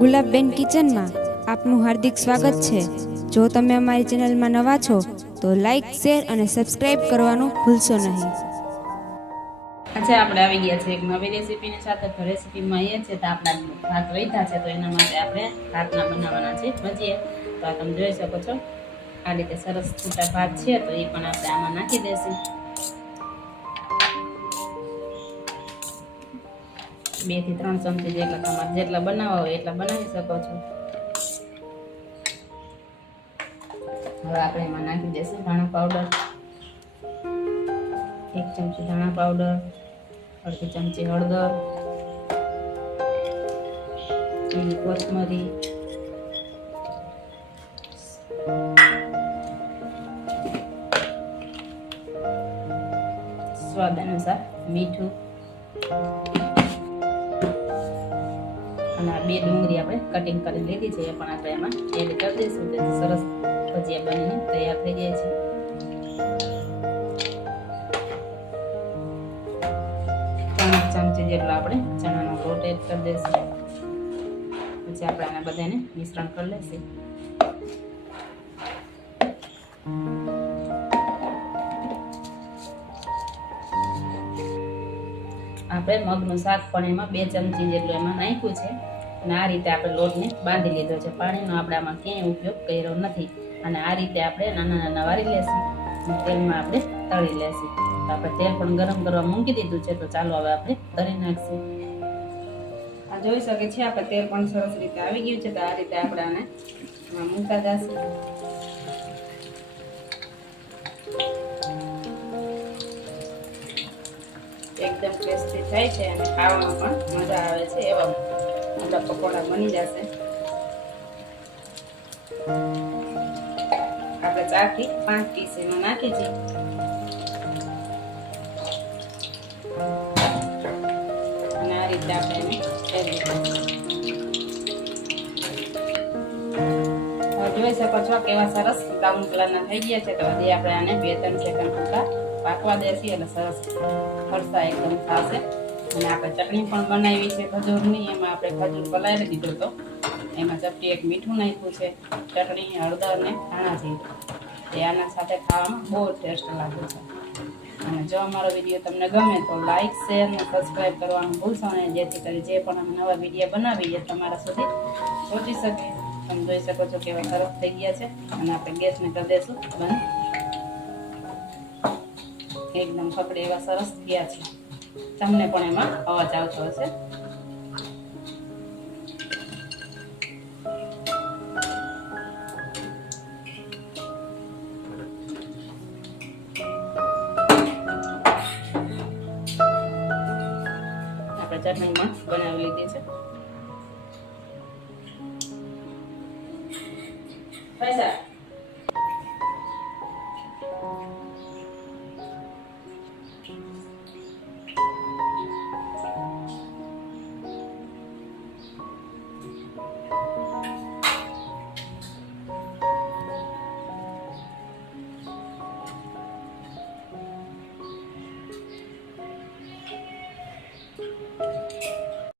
ગુલાબબેન કિચનમાં આપનું હાર્દિક સ્વાગત છે. જો તમે અમારી ચેનલમાં નવા છો, તો લાઈક, શેર અને સબસ્ક્રાઇબ કરવાનું ભૂલશો નહીં. આજે આપણે આવી ગયા છે એક નવી રેસીપીની સાથે. રેસીપીમાં એ છે તો આપણા ભાત વૈધા છે, તો એના માટે આપણે ભાતના બનાવવાના છે. ભજીએ તો આ તમે જોઈ શકો છો. આ રીતે સરસ છૂટા ભાત છે, તો એ પણ આપણે આમાં નાખી દેશું બેથી ત્રણ ચમચી જેટલા તમારે જેટલા બનાવવા હોય એટલા બનાવી શકો છો. હવે આપણે એમાં નાખી દેશું ધાણા પાવડર એક ચમચી ધાણા પાવડર અડધી ચમચી હળદર કોથમરી. સ્વાદ અનુસાર મીઠું. અને આ બે ડુંગળી આપણે કટિંગ કરી લીધી છે, એ પણ આપણે એમાં એડ કરી દઈશું. તેથી સરસ ભજીયા બનીને તૈયાર થઈ જાય છે. ત્રણ ચમચી જેટલો આપણે ચણાનો લોટ એડ કરી દઈશું. પછી આપણે આને બધાને મિશ્રણ કરી લઈશું. આપણે મગનું શાક પણ એમાં બે ચમચી જેટલું એમાં નાખ્યું છે. અને આ રીતે આપણે લોટને બાંધી લીધો છે. પાણીનો આપણે આમાં ક્યાંય ઉપયોગ કર્યો નથી. અને આ રીતે આપણે નાના નાના વારી લેશું. તેલમાં આપણે તળી લેશું. તો આપણે તેલ પણ ગરમ કરવા મૂકી દીધું છે. તો ચાલો હવે આપણે તળી નાખશું. આ જોઈ શકે છે, આપણે તેલ પણ સરસ રીતે આવી ગયું છે. તો આ રીતે આપણે આને મૂકતા જશું. એકદમ ટેસ્ટી થાય છે અને ખાવામાં પણ મજા આવે છે, એવા મોટા પકોડા બની જશે. આપણે ચારથી પાંચ પીસ એમાં નાખી છે. અને આ રીતે આપણે એને જોઈ શકો છો કેવા સરસ બ્રાઉન કલરના થઈ ગયા છે. તો હજી આપણે આને બે ત્રણ સેકન્ડ પૂરતા પાકવા દેસી એટલે સરસ ફરસા એકદમ થશે. અને આપણે ચટણી પણ બનાવી છે ખજૂરની. એમાં આપણે ખજૂર પલાળી દીધો હતો એમાં ચપટી એક મીઠું નાખ્યું છે. ચટણી, હળદર ને ધાણા જીરું. એ આના સાથે ખાવામાં બહુ ટેસ્ટ લાગે છે. અને જો અમારો વીડિયો તમને ગમે તો લાઇક શેર અને સબસ્ક્રાઈબ કરવાનું ભૂલશો નહીં. જેથી કરી જે પણ અમે નવા વીડિયો બનાવીએ, તમારા સુધી પહોંચી શકે તમે જોઈ શકો છો કે સરસ થઈ ગયા છે અને આપણે ગેસને કરી દઈશું બંધ. એકદમ કપડે એવા સરસ થયા છે. તમને પણ એમાં અવાજ આવતો હશે. આપણે ચટણીમાં બનાવી લીધી છે. 没事。